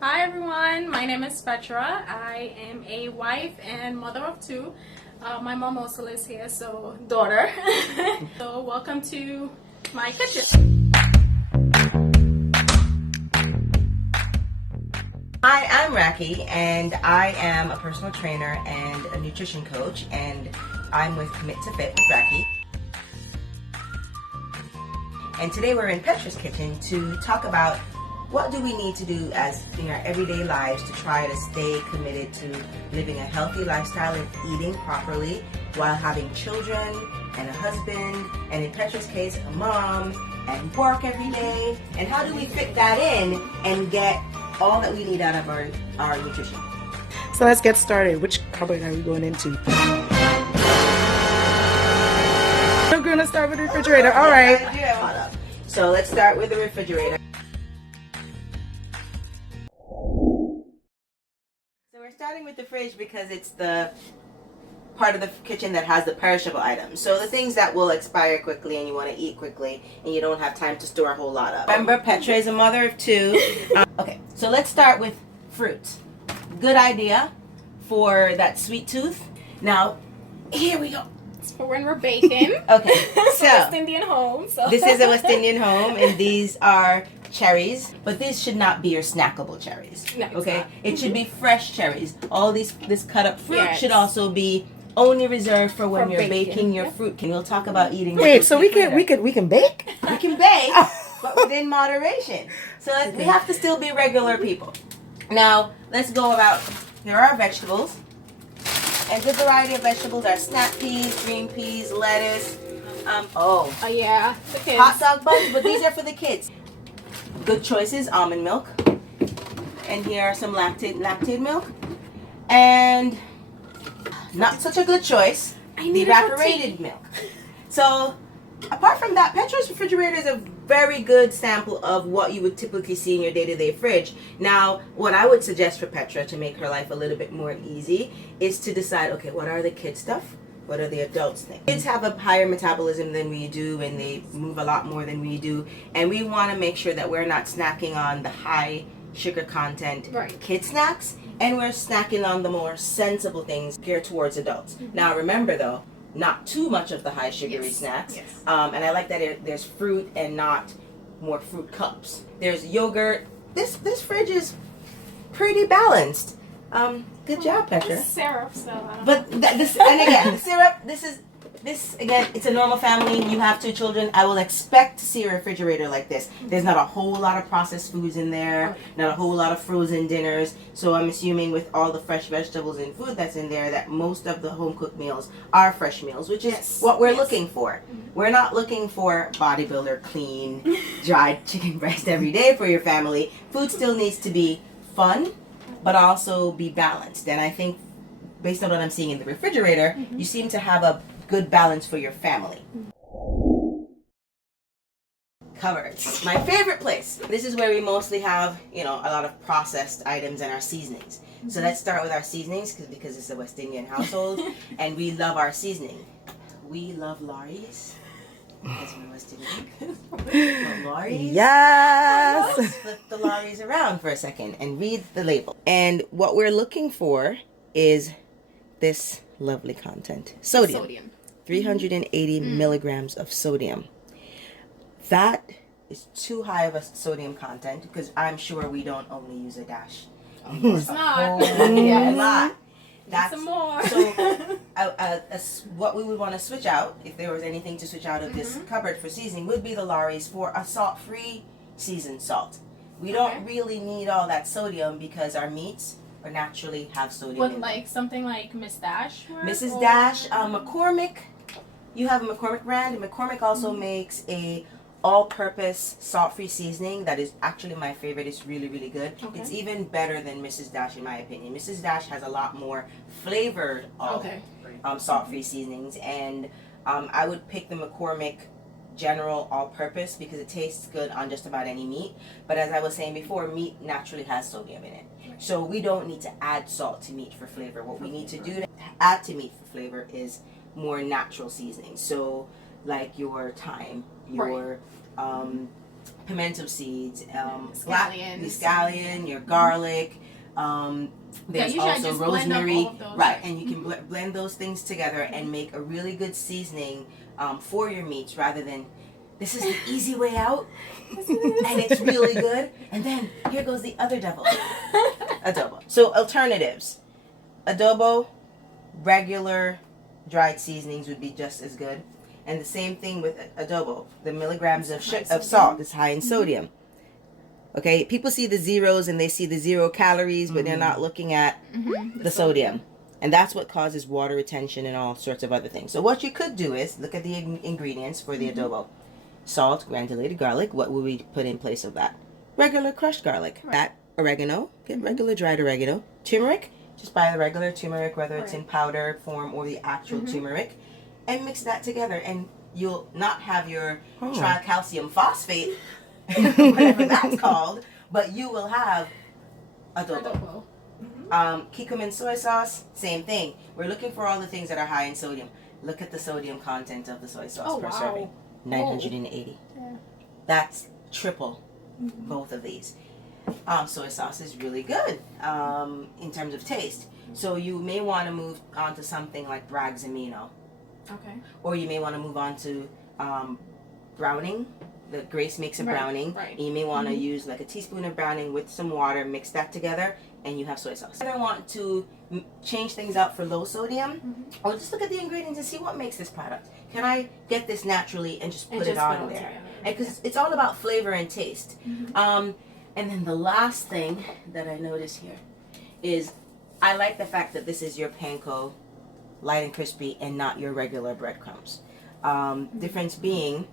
Hi everyone, my name is Petra. I am a wife and mother of two. My mom also lives here, so daughter. So welcome to my kitchen. Hi, I'm Raki, and I am a personal trainer and a nutrition coach, and I'm with Commit to Fit with Raki. And today we're in Petra's kitchen to talk about what do we need to do as in our everyday lives to try to stay committed to living a healthy lifestyle and eating properly while having children and a husband, and in Petra's case, a mom, and work every day. And how do we fit that in and get all that we need out of our nutrition? So let's get started. Which cupboard are we going into? I'm going to start with the refrigerator. All right. So let's start with the refrigerator. So we're starting with the fridge because it's the part of the kitchen that has the perishable items. So the things that will expire quickly and you want to eat quickly and you don't have time to store a whole lot of. Remember, Petra is a mother of two. Okay, so let's start with fruits. Good idea for that sweet tooth. Now, here we go. It's for when we're baking. Okay, It's a so West Indian home. So this is a West Indian home, and these are cherries, but these should not be your snackable cherries. No, it's okay, not. It should be fresh cherries. All this cut up fruit Yes. should also be only reserved for when For you're baking. baking your fruit. We'll talk about eating. Wait, fruit so we later. can bake? We can bake, but within moderation. So we have to still be regular people. Now let's go about. Here are our vegetables, and good variety of vegetables are snap peas, green peas, lettuce. Oh yeah, the kids. Hot dog buns, but these are for the kids. Good choices: almond milk, and here are some lactate milk, and not such a good choice, the evaporated milk. So apart from that, Petra's refrigerator is a very good sample of what you would typically see in your day-to-day fridge. Now, what I would suggest for Petra to make her life a little bit more easy is to decide, okay, what are the kids stuff? What are the adults things? Kids have a higher metabolism than we do, and they move a lot more than we do, and we want to make sure that we're not snacking on the high sugar content kid snacks, and we're snacking on the more sensible things geared towards adults. Now remember though, not too much of the high sugary snacks. Yes. And I like that there's fruit and not more fruit cups. There's yogurt. This fridge is pretty balanced. Good job, Petra. It's syrup, so I don't But this, and again, the syrup, this again, it's a normal family. You have two children. I will expect to see a refrigerator like this. There's not a whole lot of processed foods in there, not a whole lot of frozen dinners. So I'm assuming with all the fresh vegetables and food that's in there that most of the home cooked meals are fresh meals, which is what we're looking for. We're not looking for bodybuilder clean, dried chicken breast every day for your family. Food still needs to be fun, but also be balanced. And I think based on what I'm seeing in the refrigerator, you seem to have a good balance for your family. Cupboards, my favorite place. This is where we mostly have, a lot of processed items and our seasonings. So let's start with our seasonings because it's a West Indian household, and we love our seasoning. We love Laurie's. Because we're West Indian. Love Laurie's. Yes. Let's flip the Laurie's around for a second and read the label. And what we're looking for is this lovely content. Sodium. 380 milligrams of sodium. That is too high of a sodium content because I'm sure we don't only use a dash. It's not. A lot. That's some more. So what we would want to switch out, if there was anything to switch out of this cupboard for seasoning, would be the Laurie's for a salt-free seasoned salt. We don't really need all that sodium because our meats or naturally have sodium in them. Like something like Miss Dash? Mrs. Dash, McCormick. You have a McCormick brand, and McCormick also makes a all-purpose salt-free seasoning that is actually my favorite. It's really, really good. It's even better than Mrs. Dash in my opinion. Mrs. Dash has a lot more flavored salt-free seasonings, and I would pick the McCormick General all-purpose because it tastes good on just about any meat. But as I was saying before, meat naturally has sodium in it. So we don't need to add salt to meat for flavor. What we need to do to add to meat for flavor is more natural seasonings. So like your thyme, your pimento seeds, scallions. the scallion, your garlic. There's usually I also just blend up rosemary, all of those, right? right? And you can blend those things together and make a really good seasoning for your meats, rather than this is the easy way out, and it's really good. And then here goes the other devil, adobo. So alternatives, adobo, regular dried seasonings would be just as good. And the same thing with adobo. The milligrams of salt is high in sodium. Okay, people see the zeros and they see the 0 calories, but they're not looking at the sodium. And that's what causes water retention and all sorts of other things. So what you could do is look at the ingredients for the adobo. Salt, granulated garlic. What would we put in place of that? Regular crushed garlic. Right. That oregano. Get regular dried oregano. Turmeric. Just buy the regular turmeric, whether it's in powder form or the actual turmeric. And mix that together. And you'll not have your tricalcium phosphate, whatever that's called, but you will have adobo. Kikkoman soy sauce, same thing. We're looking for all the things that are high in sodium. Look at the sodium content of the soy sauce per serving. 980. Yeah. That's triple both of these. Soy sauce is really good in terms of taste. So you may want to move on to something like Bragg's Amino. Okay. Or you may want to move on to browning. The Grace makes a browning. Right. And you may want to use like a teaspoon of browning with some water, mix that together, and you have soy sauce. I want to change things out for low sodium, or just look at the ingredients and see what makes this product. Can I get this naturally and just put it on there? Because it's all about flavor and taste. And then the last thing that I notice here is I like the fact that this is your panko, light and crispy, and not your regular breadcrumbs. Difference being,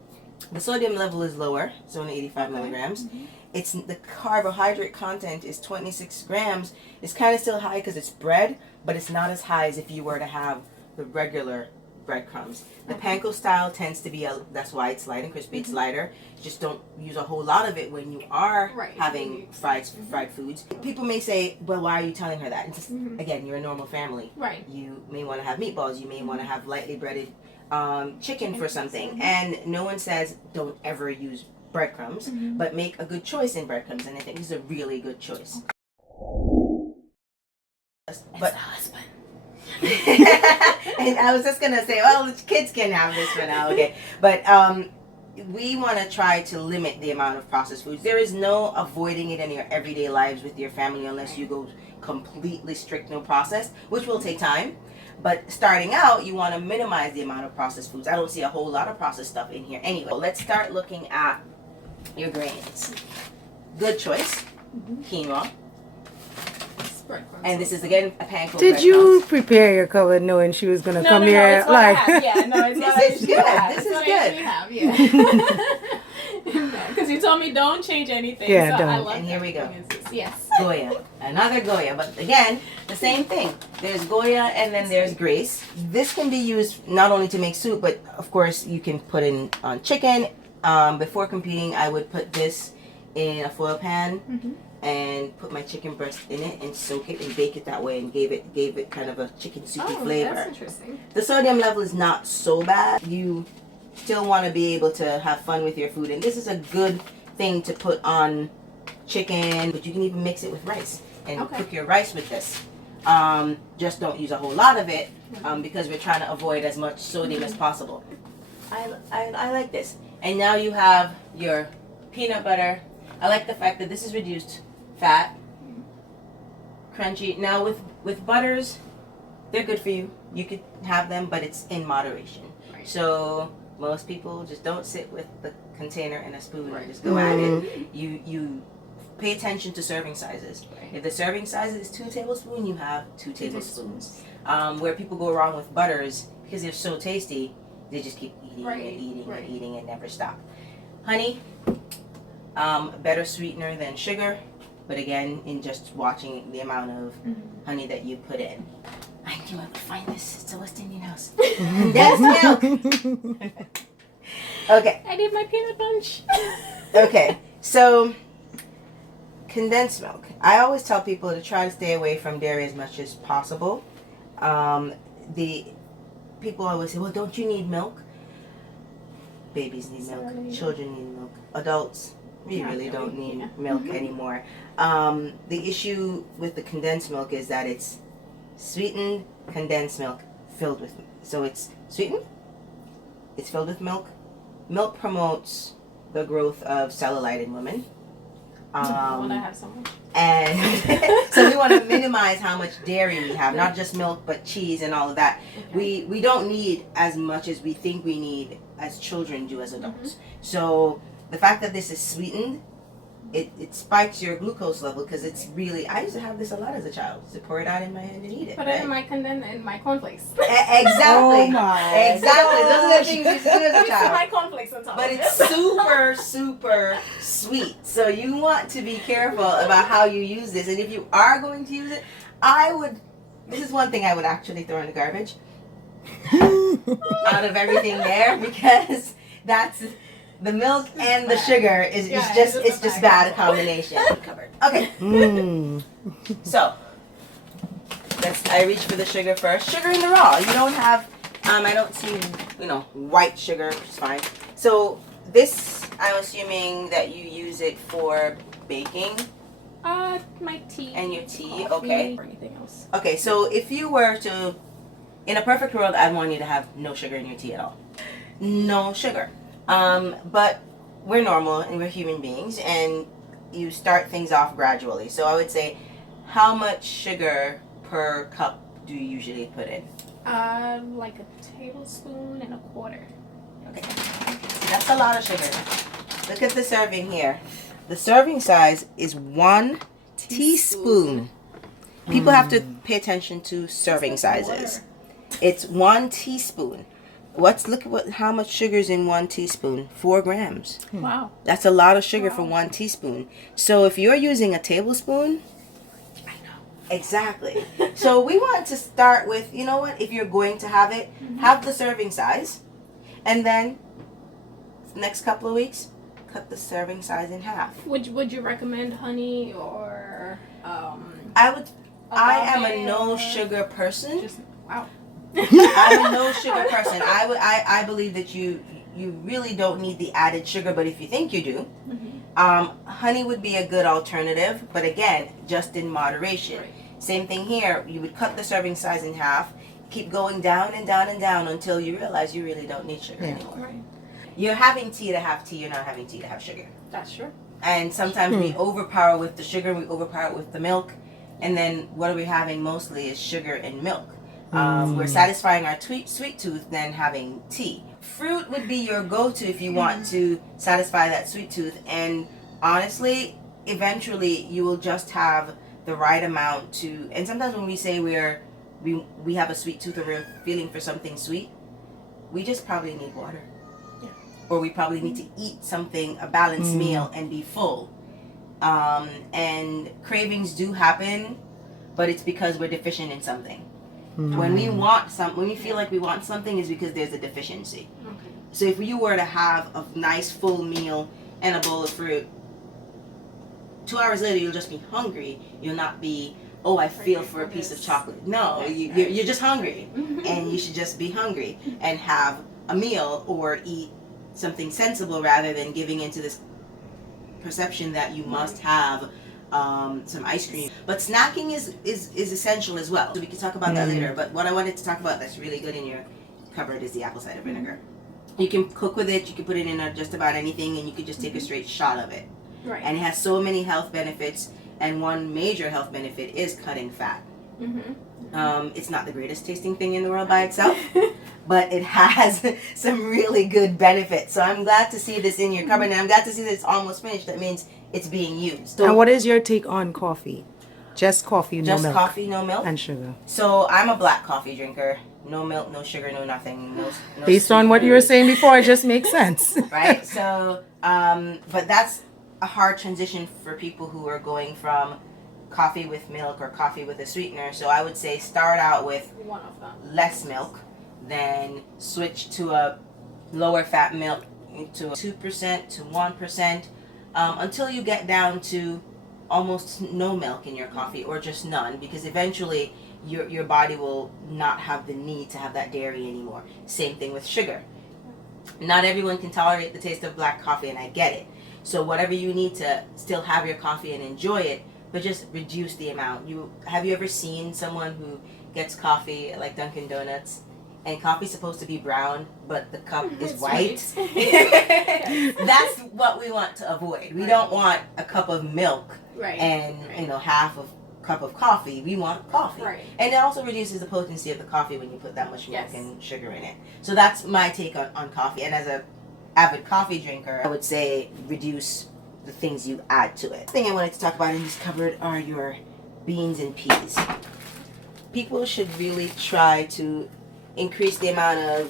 the sodium level is lower, it's only 85 milligrams. It's the carbohydrate content is 26 grams. It's kind of still high because it's bread, but it's not as high as if you were to have the regular breadcrumbs. The panko style tends to be that's why it's light and crispy. It's lighter. Just don't use a whole lot of it when you are having fried foods. People may say, well, why are you telling her that? It's just, again, you're a normal family. Right. You may want to have meatballs. You may want to have lightly breaded chicken for something. And no one says don't ever use breadcrumbs, but make a good choice in breadcrumbs. And I think this is a really good choice. But the husband. and I was just gonna say, well, the kids can have this for now, okay? But we want to try to limit the amount of processed foods. There is no avoiding it in your everyday lives with your family unless you go completely strict no processed, which will take time. But starting out, you want to minimize the amount of processed foods. I don't see a whole lot of processed stuff in here. Anyway, let's start looking at your grains. Good choice, quinoa. And this is again a panko. Did you prepare your color knowing she was gonna come here? It's like, it's this is good. This is good. Because you told me don't change anything. Yeah, so don't. I love And here we go. Yes. Goya, another Goya, but again, the same thing. There's Goya and then there's Grace. This can be used not only to make soup, but of course you can put in on chicken. Before competing, I would put this in a foil pan and put my chicken breast in it and soak it and bake it that way, and gave it kind of a chicken soupy flavor. That's interesting. The sodium level is not so bad. You still want to be able to have fun with your food, and this is a good thing to put on chicken, but you can even mix it with rice and cook your rice with this. Just don't use a whole lot of it because we're trying to avoid as much sodium as possible. I like this. And now you have your peanut butter. I like the fact that this is reduced fat, crunchy. Now with butters, they're good for you. You could have them, but it's in moderation. Right. So most people just don't sit with the container and a spoon and just go at it. You pay attention to serving sizes. Right. If the serving size is 2 tablespoons, you have 2 tablespoons. Where people go wrong with butters, because they're so tasty, they just keep eating and eating and eating and never stop. Honey, better sweetener than sugar, but again, in just watching the amount of honey that you put in. I knew I would find this. It's a West Indian house. That's milk. Okay. I need my peanut bunch. Okay, so condensed milk. I always tell people to try to stay away from dairy as much as possible. The people always say, well, don't you need milk? Babies need milk. Children need milk. adults, we Not really don't really, need yeah. milk anymore. The issue with the condensed milk is that it's sweetened condensed milk filled with, so it's sweetened, it's filled with milk. Milk promotes the growth of cellulite in women. When I have so much. And so we want to minimize how much dairy we have, not just milk, but cheese and all of that. Okay. We don't need as much as we think we need as children do as adults. So the fact that this is sweetened, it spikes your glucose level because it's really, I used to have this a lot as a child, to pour it out in my hand and eat it. Put right? it in my cornflakes. Exactly. Oh my Exactly. Those are the gosh. things you used to do as a Put child. my cornflakes on top But of it's it. super, super sweet. So you want to be careful about how you use this. And if you are going to use it, this is one thing I would actually throw in the garbage out of everything there, because that's the milk and the sugar is Yeah, it's just bad combination. Covered. Okay, Mm. so I reach for the sugar first. Sugar in the raw. You don't have I don't see white sugar, which is fine. So this, I'm assuming that you use it for baking My tea. and your tea. Coffee, Okay. Or anything else. Okay, so if you were to, in a perfect world, I'd want you to have no sugar in your tea at all. No sugar. But we're normal and we're human beings, and you start things off gradually. So I would say, how much sugar per cup do you usually put in? Like a tablespoon and a quarter. Okay. See, that's a lot of sugar. Look at the serving here. The serving size is 1 teaspoon. People have to pay attention to serving sizes. It's 1 teaspoon. Look at how much sugar is in 1 teaspoon? 4 grams. Wow. That's a lot of sugar for 1 teaspoon. So if you're using a tablespoon, I know. Exactly. So we want to start with, you know what, if you're going to have it, have the serving size. And then next couple of weeks, cut the serving size in half. Would you recommend honey or I am a agave no or sugar person. Just wow. I'm a no sugar person. I believe that you really don't need the added sugar, but if you think you do, honey would be a good alternative, but again, just in moderation. Right. Same thing here. You would cut the serving size in half, keep going down and down and down until you realize you really don't need sugar anymore. Right. You're having tea to have tea, you're not having tea to have sugar. That's true. And sometimes we overpower with the sugar, we overpower with the milk, and then what are we having mostly is sugar and milk. We're satisfying our sweet tooth than having tea. Fruit would be your go-to if you want to satisfy that sweet tooth, and honestly, eventually you will just have the right amount to, and sometimes when we say we have a sweet tooth or we're feeling for something sweet, we just probably need water. Yeah. Or we probably need to eat something, a balanced meal, and be full. And cravings do happen, but it's because we're deficient in something. When we when we feel like we want something, is because there's a deficiency. Okay. So if you were to have a nice full meal and a bowl of fruit, 2 hours later you'll just be hungry. You'll not be, oh, I feel for a piece of chocolate. No, you're just hungry, and you should just be hungry and have a meal or eat something sensible rather than giving into this perception that you must have some ice cream. But snacking is essential as well. So we can talk about that later. But what I wanted to talk about that's really good in your cupboard is the apple cider vinegar. You can cook with it. You can put it in just about anything, and you could just take a straight shot of it. Right. And it has so many health benefits. And one major health benefit is cutting fat. It's not the greatest tasting thing in the world by itself, but it has some really good benefits. So I'm glad to see this in your cupboard, and I'm glad to see that it's almost finished. That means it's being used. So And what is your take on coffee? Just coffee, no just milk coffee, no milk. and sugar. So I'm a black coffee drinker. No milk, no sugar, no nothing. No Based on what you were sweeteners, saying before, it just makes sense. right? So, but that's a hard transition for people who are going from coffee with milk or coffee with a sweetener. So I would say start out with One of them. less milk, then switch to a lower fat milk to 2% to 1%, until you get down to almost no milk in your coffee or just none, because eventually your body will not have the need to have that dairy anymore. Same thing with sugar. Not everyone can tolerate the taste of black coffee, and I get it. So whatever you need to still have your coffee and enjoy it, but just reduce the amount. Have you ever seen someone who gets coffee at like Dunkin' Donuts, and coffee's supposed to be brown, but the cup is white? That's what we want to avoid. We don't want a cup of milk and half of cup of coffee. We want coffee, and it also reduces the potency of the coffee when you put that much milk and sugar in it. So that's my take on coffee. And as a avid coffee drinker, I would say reduce the things you add to it. The thing I wanted to talk about in this cupboard are your beans and peas. People should really try to increase the amount of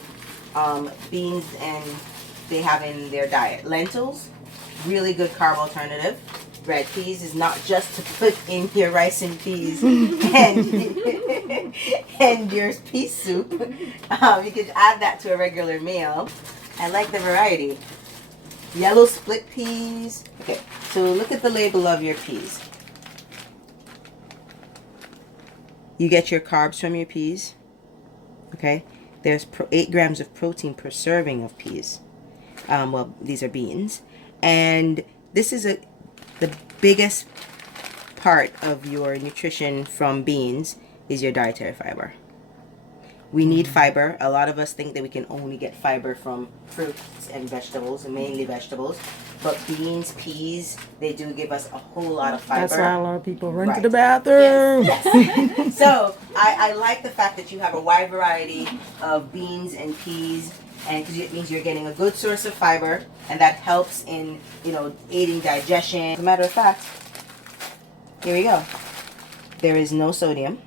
beans and they have in their diet. Lentils, really good carb alternative. Red peas is not just to put in your rice and peas and your pea soup. You could add that to a regular meal. I like the variety. Yellow split peas. Okay, so look at the label of your peas. You get your carbs from your peas. Okay, there's 8 grams of protein per serving of peas. Well, these are beans, and this is the biggest part of your nutrition from beans is your dietary fiber. We need fiber. A lot of us think that we can only get fiber from fruits and vegetables, mainly vegetables. But beans, peas, they do give us a whole lot of fiber. That's why a lot of people run to the bathroom. Yes. So I like the fact that you have a wide variety of beans and peas, and because it means you're getting a good source of fiber, and that helps in aiding digestion. As a matter of fact, here we go. There is no sodium.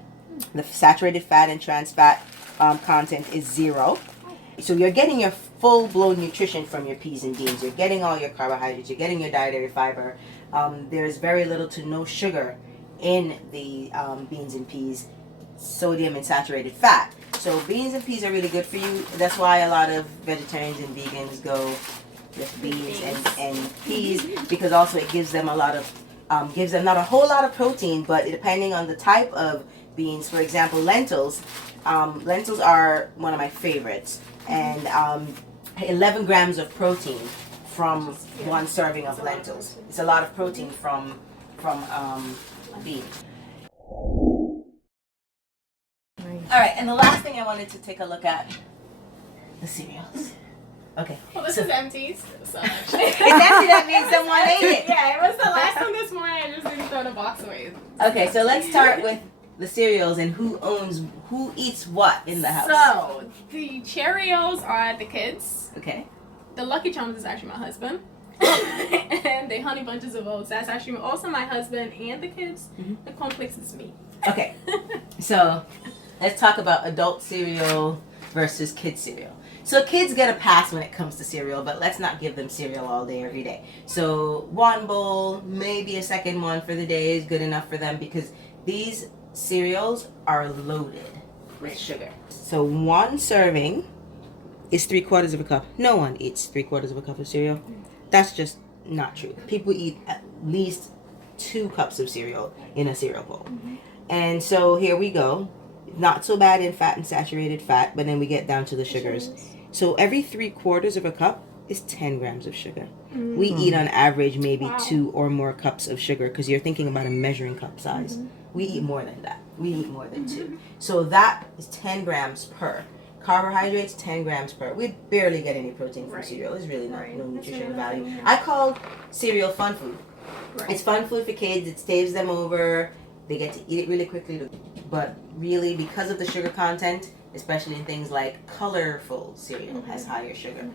The saturated fat and trans fat content is 0. So you're getting your full-blown nutrition from your peas and beans. You're getting all your carbohydrates. You're getting your dietary fiber. There's very little to no sugar in the beans and peas, sodium and saturated fat. So beans and peas are really good for you. That's why a lot of vegetarians and vegans go with beans and peas, because also it gives them a lot of, gives them not a whole lot of protein, but depending on the type of beans, for example, lentils. Lentils are one of my favorites, and 11 grams of protein from one serving of lentils. It's a lot of protein from beans. All right, and the last thing I wanted to take a look at, the cereals. Okay. Well, this is empty. So it's empty. That means someone ate it. Yeah, it was the last one this morning. I just didn't throw the box away. Okay, so let's start with the cereals and who eats what in the house. So the Cheerios are the kids. Okay. The Lucky Charms is actually my husband. And the Honey Bunches of Oats, that's actually also my husband and the kids. Mm-hmm. The cornflakes is me. Okay. So let's talk about adult cereal versus kid cereal. So kids get a pass when it comes to cereal, but let's not give them cereal all day, every day. So one bowl, maybe a second one for the day is good enough for them, because these cereals are loaded with sugar. So one serving is 3/4 of a cup. No one eats 3/4 of a cup of cereal. That's just not true. People eat at least 2 cups of cereal in a cereal bowl. Mm-hmm. And so here we go. Not so bad in fat and saturated fat, but then we get down to the sugars. So every 3/4 of a cup is 10 grams of sugar. Mm-hmm. We eat on average maybe 2 or more cups of sugar, because you're thinking about a measuring cup size. Mm-hmm. We eat more than that. We eat more than 2. So that is 10 grams per. Carbohydrates, 10 grams per. We barely get any protein from cereal. There's really no nutritional value. I call cereal fun food. Right. It's fun food for kids. It staves them over. They get to eat it really quickly. But really, because of the sugar content, especially in things like colorful cereal, has higher sugar.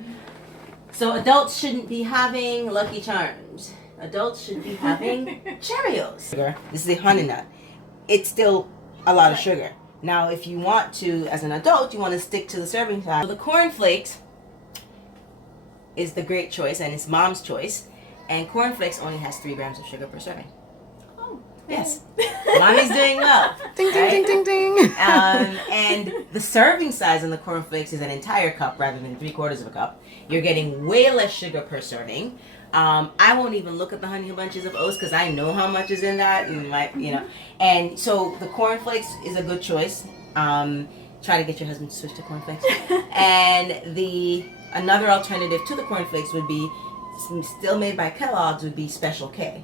So adults shouldn't be having Lucky Charms. Adults should be having Cheerios. This is a honey nut. It's still a lot of sugar. Now, if you want to, as an adult, you want to stick to the serving size. So the cornflakes is the great choice, and it's mom's choice. And cornflakes only has 3 grams of sugar per serving. Oh. Yes. Mommy's doing well. Ding, ding, ding, ding, ding. And the serving size on the cornflakes is an entire cup rather than 3/4 of a cup. You're getting way less sugar per serving. I won't even look at the Honey Bunches of Oats, because I know how much is in that. And so the cornflakes is a good choice. Try to get your husband to switch to cornflakes. And another alternative to the cornflakes would be still made by Kellogg's would be Special K.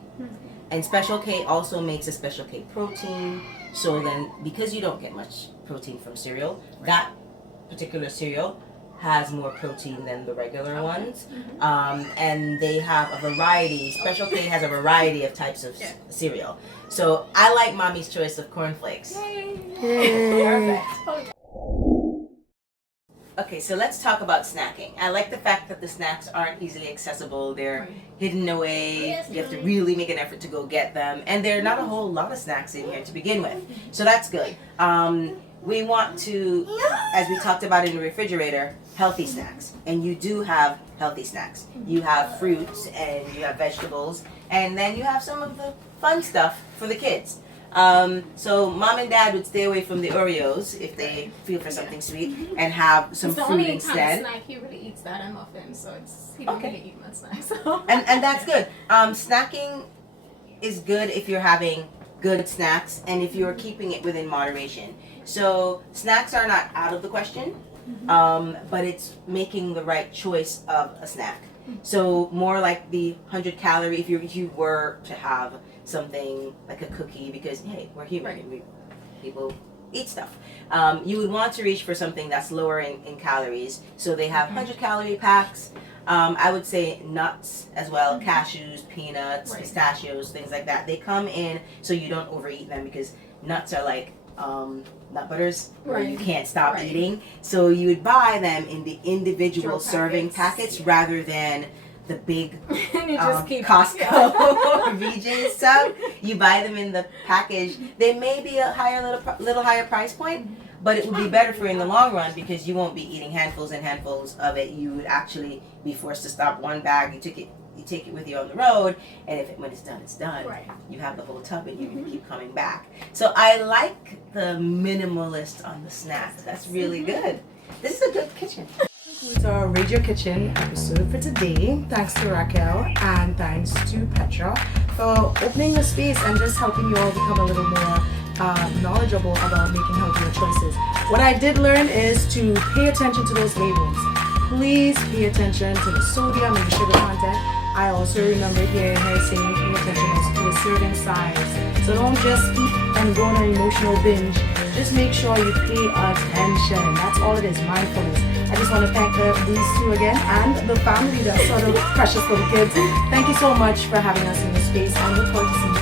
And Special K also makes a Special K protein. So then, because you don't get much protein from cereal, that particular cereal has more protein than the regular ones. And they have a variety. Special K has a variety of types of cereal. So I like Mommy's choice of cornflakes. Perfect. Okay, so let's talk about snacking. I like the fact that the snacks aren't easily accessible. They're hidden away. You have to really make an effort to go get them. And there are not a whole lot of snacks in here to begin with. So that's good. We want to, as we talked about in the refrigerator, healthy snacks. And you do have healthy snacks. You have fruits and you have vegetables. And then you have some of the fun stuff for the kids. So mom and dad would stay away from the Oreos if they feel for something sweet and have some It's the fruit only instead. snack he really eats that and muffins, so he don't really eat much snack. So. And that's good. Snacking is good if you're having good snacks and if you're keeping it within moderation. So snacks are not out of the question, but it's making the right choice of a snack. So more like the 100-calorie, if you were to have something like a cookie, because hey, we're human and people eat stuff. You would want to reach for something that's lower in calories. So they have 100-calorie packs. I would say nuts as well, cashews, peanuts, pistachios, things like that. They come in so you don't overeat them, because nuts are like nut butters where you can't stop eating. So you would buy them in the individual serving packets rather than the big Costco or VJ stuff. You buy them in the package. They may be a little higher price point, but it would be better for you in the long run, because you won't be eating handfuls and handfuls of it. You would actually be forced to stop one bag. You take it with you on the road, and when it's done, it's done. You have the whole tub and you can keep coming back. So I like the minimalist on the snacks. That's really good. This is a good kitchen. It's our Radio Kitchen episode for today. Thanks to Raquel and thanks to Petra for opening the space and just helping you all become a little more knowledgeable about making healthier choices. What I did learn is to pay attention to those labels. Please pay attention to the sodium and the sugar content. I also remember hearing her saying pay attention to the serving size. So don't just eat and go on an emotional binge. Just make sure you pay attention. That's all it is, mindfulness. I just want to thank these two again and the family, that's sort of precious little kids. Thank you so much for having us in this space, and look forward to seeing you